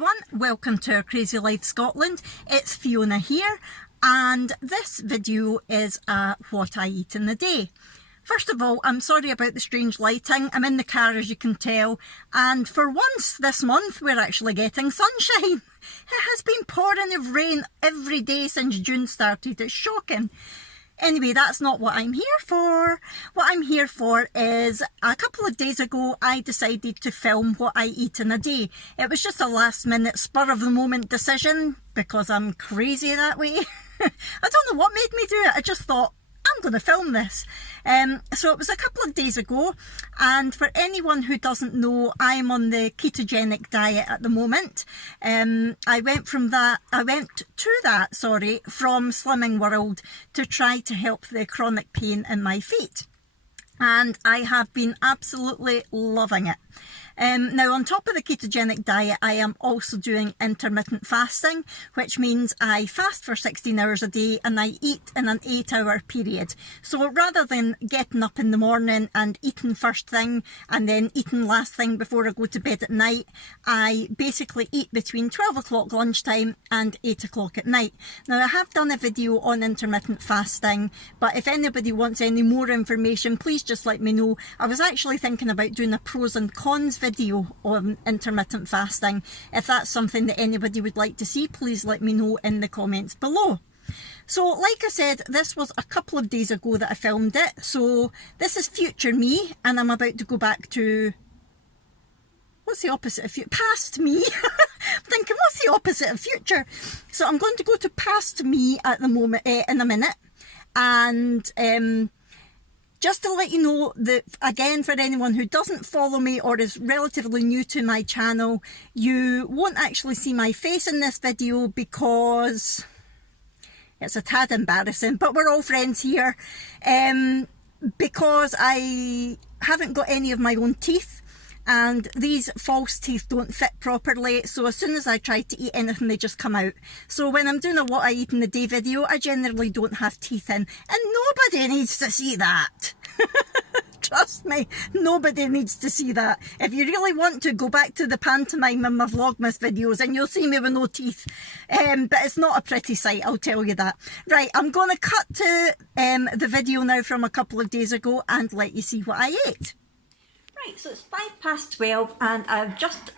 everyone, welcome to our Crazy Life Scotland. It's Fiona here, and this video is what I eat in the day. First of all, I'm sorry about the strange lighting. I'm in the car, as you can tell, and for once this month we're actually getting sunshine. It has been pouring of rain every day since June started. It's shocking. Anyway, that's not what I'm here for. What I'm here for is, a couple of days ago I decided to film what I eat in a day. It was just a last minute spur of the moment decision because I'm crazy that way. I don't know what made me do it. I just thought, I'm going to film this. So it was a couple of days ago, and for anyone who doesn't know, I'm on the ketogenic diet at the moment. I went to that from Slimming World to try to help the chronic pain in my feet, and I have been absolutely loving it. Now, on top of the ketogenic diet, I am also doing intermittent fasting, which means I fast for 16 hours a day and I eat in an 8-hour period. So rather than getting up in the morning and eating first thing and then eating last thing before I go to bed at night, I basically eat between 12 o'clock lunchtime and 8 o'clock at night. Now, I have done a video on intermittent fasting, but if anybody wants any more information, please just let me know. I was actually thinking about doing a pros and cons video on intermittent fasting. If that's something that anybody would like to see, please let me know in the comments below. So like I said, this was a couple of days ago that I filmed it. So this is future me, and I'm about to go back to, what's the opposite of future? Past me. I'm thinking, what's the opposite of future? So I'm going to go to past me at the moment, in a minute. And just to let you know that, again, for anyone who doesn't follow me or is relatively new to my channel, you won't actually see my face in this video because it's a tad embarrassing, but we're all friends here. Because I haven't got any of my own teeth, and these false teeth don't fit properly, so as soon as I try to eat anything, they just come out. So when I'm doing a what I eat in the day video, I generally don't have teeth in, and nobody needs to see that. Trust me, nobody needs to see that. If you really want to, go back to the pantomime and my Vlogmas videos and you'll see me with no teeth. But it's not a pretty sight, I'll tell you that. Right, I'm going to cut to the video now from a couple of days ago and let you see what I ate. Right, so it's 12:05 and I've just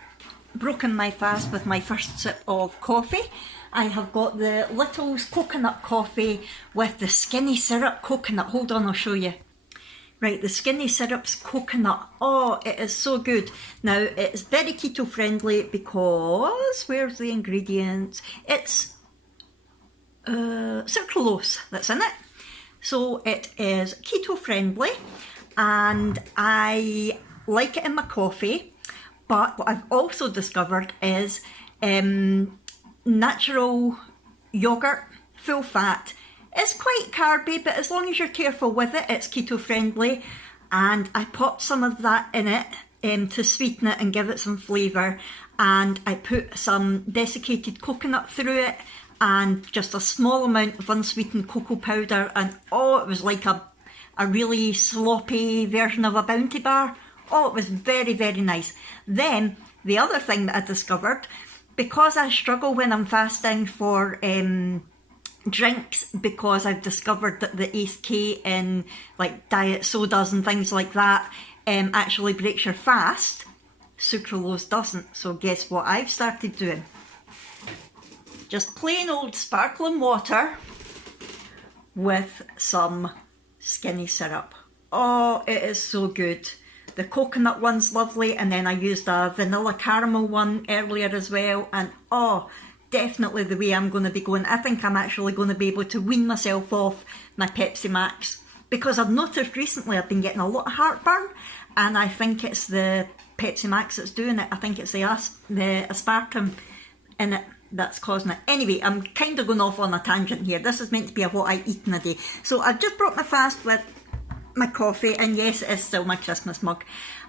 broken my fast with my first sip of coffee. I have got the Little's coconut coffee with the skinny syrup coconut. Hold on, I'll show you. Right, the skinny syrup's coconut. Oh, it is so good. Now, it's very keto friendly because, where's the ingredients? It's sucralose that's in it. So it is keto friendly, and I like it in my coffee. But what I've also discovered is natural yogurt, full fat. It's quite carby, but as long as you're careful with it, it's keto friendly. And I popped some of that in it to sweeten it and give it some flavour. And I put some desiccated coconut through it and just a small amount of unsweetened cocoa powder. And oh, it was like a really sloppy version of a Bounty bar. Oh, it was very, very nice. Then the other thing that I discovered, because I struggle when I'm fasting for drinks, because I've discovered that the Ace K in like diet sodas and things like that actually breaks your fast, sucralose doesn't. So guess what I've started doing? Just plain old sparkling water with some skinny syrup. Oh, it is so good. The coconut one's lovely, and then I used a vanilla caramel one earlier as well, and oh, definitely the way I'm going to be going. I think I'm actually going to be able to wean myself off my Pepsi Max, because I've noticed recently I've been getting a lot of heartburn, and I think it's the Pepsi Max that's doing it. I think it's the aspartame in it that's causing it. Anyway, I'm kind of going off on a tangent here. This is meant to be a what I eat in a day. So I've just brought my fast with my coffee, and yes, it is still my Christmas mug.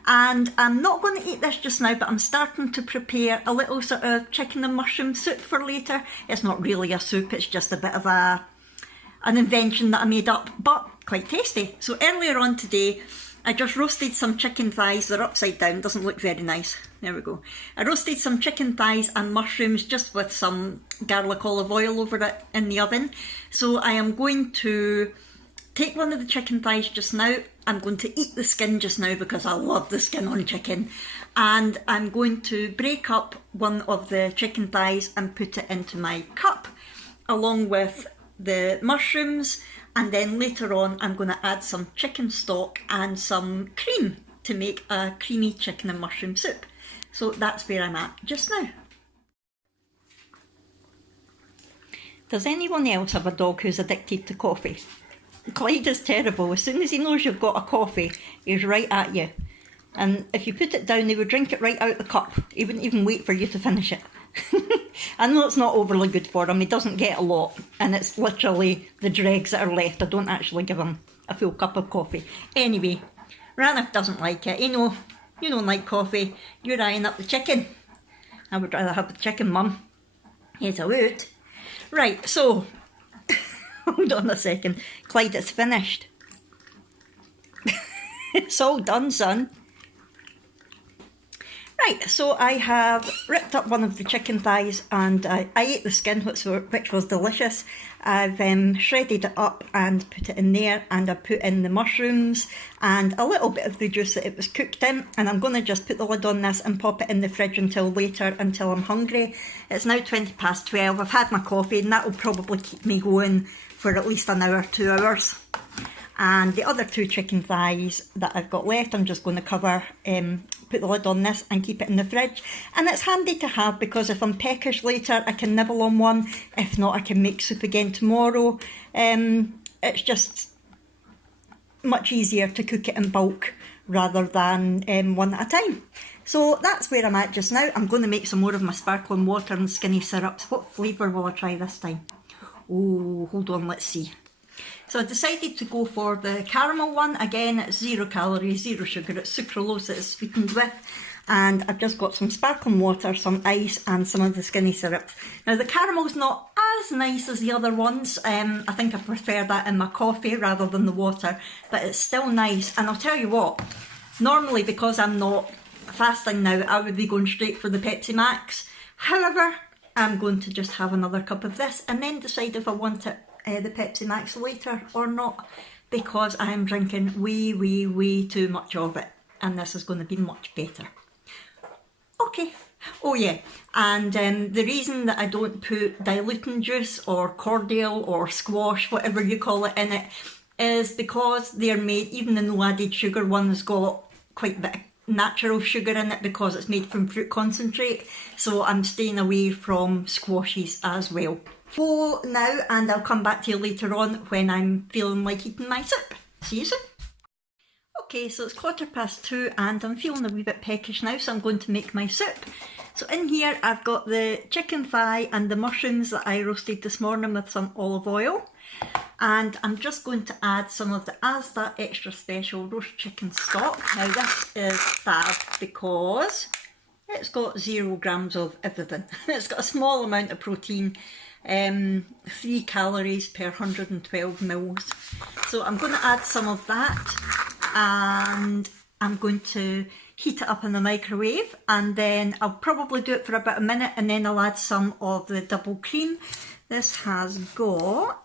And I'm not going to eat this just now, but I'm starting to prepare a little sort of chicken and mushroom soup for later. It's not really a soup, it's just a bit of an invention that I made up, but quite tasty. So earlier on today, I just roasted some chicken thighs. They're upside down, doesn't look very nice. There we go. I roasted some chicken thighs and mushrooms just with some garlic olive oil over it in the oven. So I am going to take one of the chicken thighs just now. I'm going to eat the skin just now because I love the skin on chicken. And I'm going to break up one of the chicken thighs and put it into my cup along with the mushrooms. And then later on, I'm going to add some chicken stock and some cream to make a creamy chicken and mushroom soup. So that's where I'm at just now. Does anyone else have a dog who's addicted to coffee? Clyde is terrible. As soon as he knows you've got a coffee, he's right at you. And if you put it down, he would drink it right out the cup. He wouldn't even wait for you to finish it. I know it's not overly good for him, he doesn't get a lot, and it's literally the dregs that are left. I don't actually give him a full cup of coffee. Anyway, Ranif doesn't like it. You know, you don't like coffee, you're eyeing up the chicken. I would rather have the chicken, Mum. Yes, I would. Right, so, hold on a second. Clyde, it's finished. It's all done, son. Right, so I have ripped up one of the chicken thighs and I ate the skin, which was delicious. I've shredded it up and put it in there, and I put in the mushrooms and a little bit of the juice that it was cooked in, and I'm going to just put the lid on this and pop it in the fridge until later, until I'm hungry. It's now 12:20. I've had my coffee and that will probably keep me going for at least an hour, 2 hours. And the other 2 chicken thighs that I've got left, I'm just going to cover, put the lid on this and keep it in the fridge. And it's handy to have because if I'm peckish later, I can nibble on one. If not, I can make soup again tomorrow. It's just much easier to cook it in bulk rather than one at a time. So that's where I'm at just now. I'm going to make some more of my sparkling water and skinny syrups. What flavour will I try this time? Oh, hold on, let's see. So I decided to go for the caramel one. Again, it's 0 calories, 0 sugar, it's sucralose that it's sweetened with. And I've just got some sparkling water, some ice and some of the skinny syrups. Now the caramel's not as nice as the other ones. I think I prefer that in my coffee rather than the water, but it's still nice. And I'll tell you what, normally because I'm not fasting now, I would be going straight for the Pepsi Max. However, I'm going to just have another cup of this and then decide if I want it the Pepsi Max later or not, because I'm drinking way too much of it and this is going to be much better. Okay, oh yeah, and the reason that I don't put diluting juice or cordial or squash, whatever you call it, in it is because they're made, even the no added sugar one has got quite a bit of natural sugar in it because it's made from fruit concentrate, so I'm staying away from squashes as well. Go now and I'll come back to you later on when I'm feeling like eating my soup. See you soon. Okay, so it's 2:15 and I'm feeling a wee bit peckish now, so I'm going to make my soup. So in here I've got the chicken thigh and the mushrooms that I roasted this morning with some olive oil. And I'm just going to add some of the Asda Extra Special roast chicken stock. Now this is fab because it's got 0 grams of everything. It's got a small amount of protein. 3 calories per 112 mils. So I'm going to add some of that and I'm going to heat it up in the microwave, and then I'll probably do it for about a minute and then I'll add some of the double cream. This has got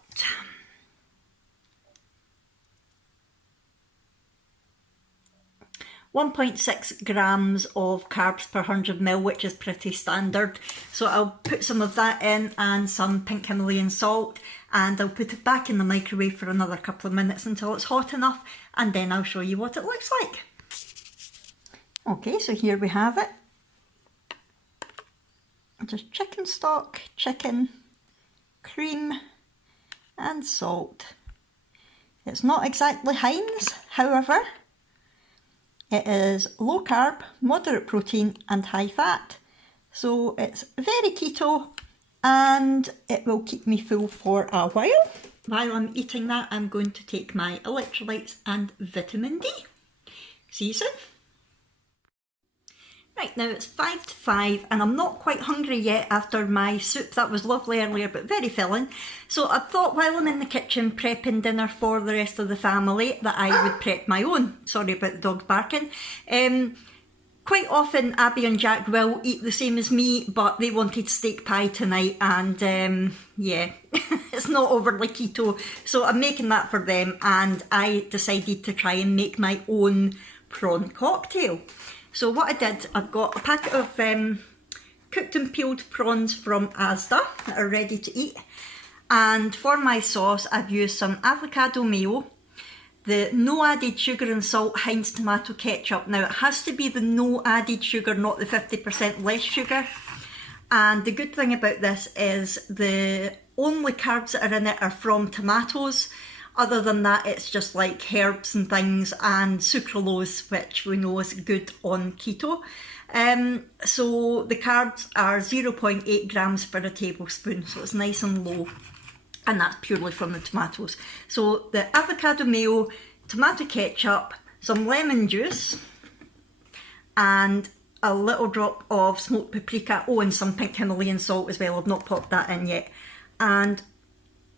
1.6 grams of carbs per 100 ml, which is pretty standard. So I'll put some of that in and some pink Himalayan salt, and I'll put it back in the microwave for another couple of minutes until it's hot enough, and then I'll show you what it looks like. Okay, so here we have it. Just chicken stock, chicken, cream and salt. It's not exactly Heinz, however, it is low carb, moderate protein and high fat. So it's very keto and it will keep me full for a while. While I'm eating that, I'm going to take my electrolytes and vitamin D. See you soon. Right, now it's 5 to 5 and I'm not quite hungry yet after my soup. That was lovely earlier but very filling. So I thought while I'm in the kitchen prepping dinner for the rest of the family that I would prep my own. Sorry about the dog barking. Quite often Abby and Jack will eat the same as me, but they wanted steak pie tonight and yeah, it's not overly keto. So I'm making that for them and I decided to try and make my own prawn cocktail. So what I did, I've got a packet of cooked and peeled prawns from Asda that are ready to eat. And for my sauce, I've used some avocado mayo, the no added sugar and salt Heinz tomato ketchup. Now it has to be the no added sugar, not the 50% less sugar. And the good thing about this is the only carbs that are in it are from tomatoes. Other than that, it's just like herbs and things and sucralose, which we know is good on keto. So the carbs are 0.8 grams per a tablespoon, so it's nice and low. And that's purely from the tomatoes. So the avocado mayo, tomato ketchup, some lemon juice, and a little drop of smoked paprika. Oh, and some pink Himalayan salt as well. I've not popped that in yet. And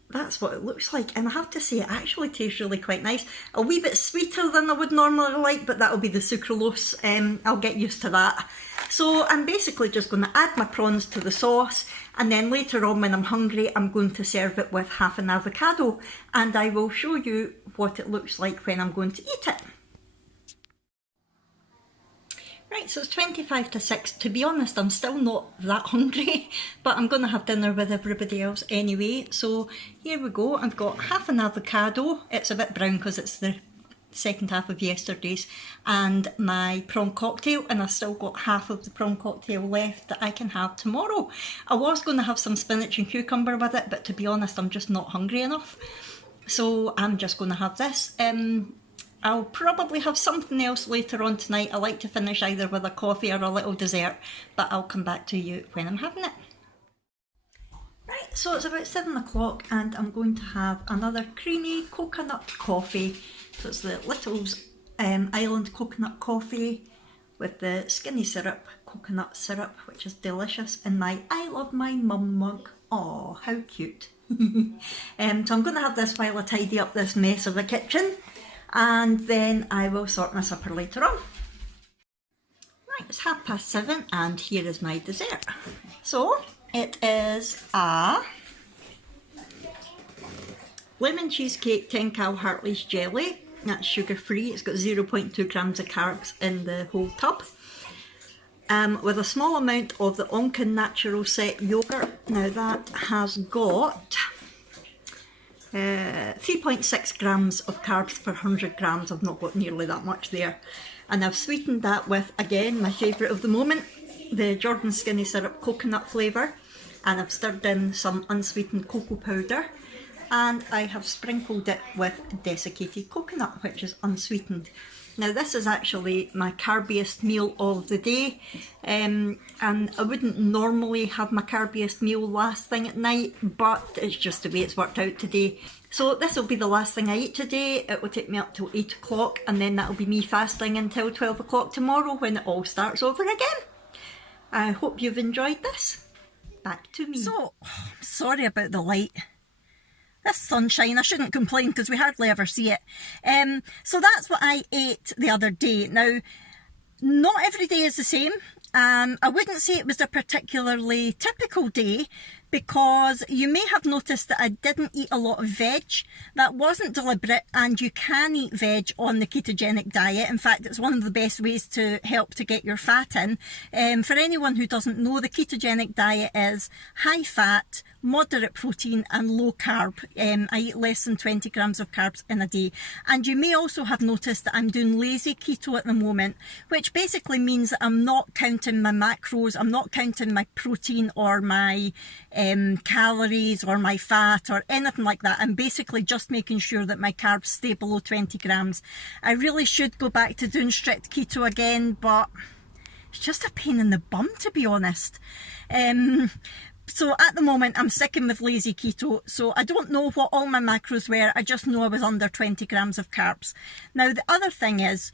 that's what it looks like, and I have to say it actually tastes really quite nice. A wee bit sweeter than I would normally like, but that'll be the sucralose. I'll get used to that. So I'm basically just going to add my prawns to the sauce, and then later on when I'm hungry I'm going to serve it with half an avocado, and I will show you what it looks like when I'm going to eat it. Right, so it's 25 to 6. To be honest, I'm still not that hungry, but I'm going to have dinner with everybody else anyway. So here we go. I've got half an avocado. It's a bit brown because it's the second half of yesterday's. And my prawn cocktail, and I've still got half of the prawn cocktail left that I can have tomorrow. I was going to have some spinach and cucumber with it, but to be honest, I'm just not hungry enough. So I'm just going to have this. I'll probably have something else later on tonight. I like to finish either with a coffee or a little dessert, but I'll come back to you when I'm having it. Right, so it's about 7 o'clock and I'm going to have another creamy coconut coffee. So it's the Little's Island coconut coffee with the skinny syrup, coconut syrup, which is delicious, in my I Love My Mum mug. Oh, how cute. So I'm going to have this while I tidy up this mess of a kitchen. And then I will sort my supper later on. Right, it's 7:30 and here is my dessert. So it is a lemon cheesecake 10 cal Hartley's jelly. That's sugar free. It's got 0.2 grams of carbs in the whole tub. With a small amount of the Onken Natural Set yogurt. Now that has got 3.6 grams of carbs per 100 grams. I've not got nearly that much there. And I've sweetened that with, again, my favourite of the moment, the Jordan Skinny Syrup coconut flavour. And I've stirred in some unsweetened cocoa powder. And I have sprinkled it with desiccated coconut, which is unsweetened. Now this is actually my carbiest meal of the day, and I wouldn't normally have my carbiest meal last thing at night, but it's just the way it's worked out today. So this will be the last thing I eat today. It will take me up till 8 o'clock and then that'll be me fasting until 12 o'clock tomorrow when it all starts over again. I hope you've enjoyed this. Back to me. So, sorry about the light. This sunshine, I shouldn't complain because we hardly ever see it. So that's what I ate the other day. Now, not every day is the same. I wouldn't say it was a particularly typical day because you may have noticed that I didn't eat a lot of veg. That wasn't deliberate, and you can eat veg on the ketogenic diet. In fact, it's one of the best ways to help to get your fat in. For anyone who doesn't know, the ketogenic diet is high fat, moderate protein and low carb. I eat less than 20 grams of carbs in a day. And you may also have noticed that I'm doing lazy keto at the moment, which basically means that I'm not counting my macros, I'm not counting my protein or my calories or my fat or anything like that. I'm basically just making sure that my carbs stay below 20 grams. I really should go back to doing strict keto again, but it's just a pain in the bum, to be honest. So at the moment I'm sticking with lazy keto, so I don't know what all my macros were, I just know I was under 20 grams of carbs. Now the other thing is,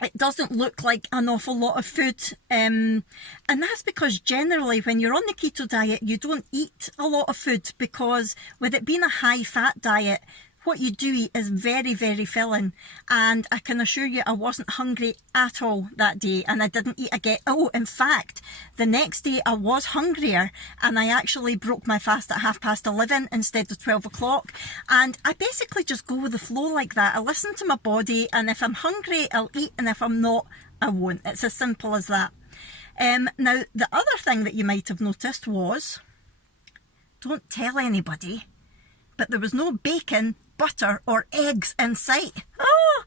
it doesn't look like an awful lot of food, and that's because generally when you're on the keto diet you don't eat a lot of food, because with it being a high fat diet, what you do eat is very, very filling, and I can assure you I wasn't hungry at all that day, and I didn't eat again. Oh, in fact, the next day I was hungrier, and I actually broke my fast at 11:30 instead of 12 o'clock, and I basically just go with the flow like that. I listen to my body, and if I'm hungry I'll eat, and if I'm not, I won't. It's as simple as that. Now, the other thing that you might have noticed was, don't tell anybody, but there was no bacon, butter or eggs in sight. Oh!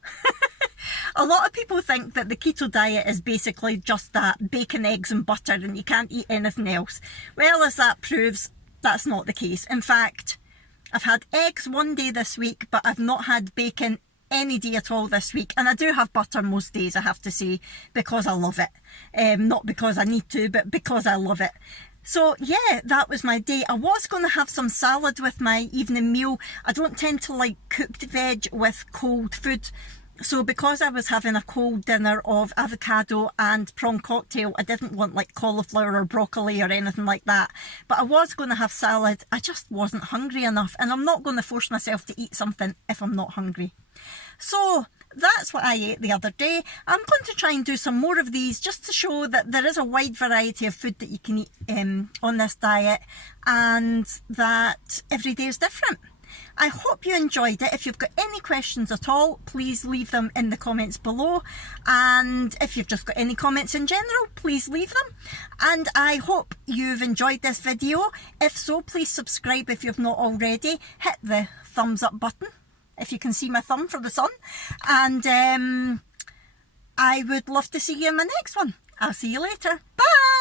A lot of people think that the keto diet is basically just that, bacon, eggs and butter, and you can't eat anything else. Well, as that proves, that's not the case. In fact, I've had eggs one day this week, but I've not had bacon any day at all this week, and I do have butter most days, I have to say, because I love it. Not because I need to, but because I love it. So yeah, that was my day. I was going to have some salad with my evening meal. I don't tend to like cooked veg with cold food. So because I was having a cold dinner of avocado and prawn cocktail, I didn't want like cauliflower or broccoli or anything like that. But I was going to have salad. I just wasn't hungry enough, and I'm not going to force myself to eat something if I'm not hungry. So that's what I ate the other day. I'm going to try and do some more of these just to show that there is a wide variety of food that you can eat on this diet, and that every day is different. I hope you enjoyed it. If you've got any questions at all, please leave them in the comments below. And if you've just got any comments in general, please leave them. And I hope you've enjoyed this video. If so, please subscribe if you've not already. Hit the thumbs up button, if you can see my thumb for the sun. And I would love to see you in my next one. I'll see you later. Bye!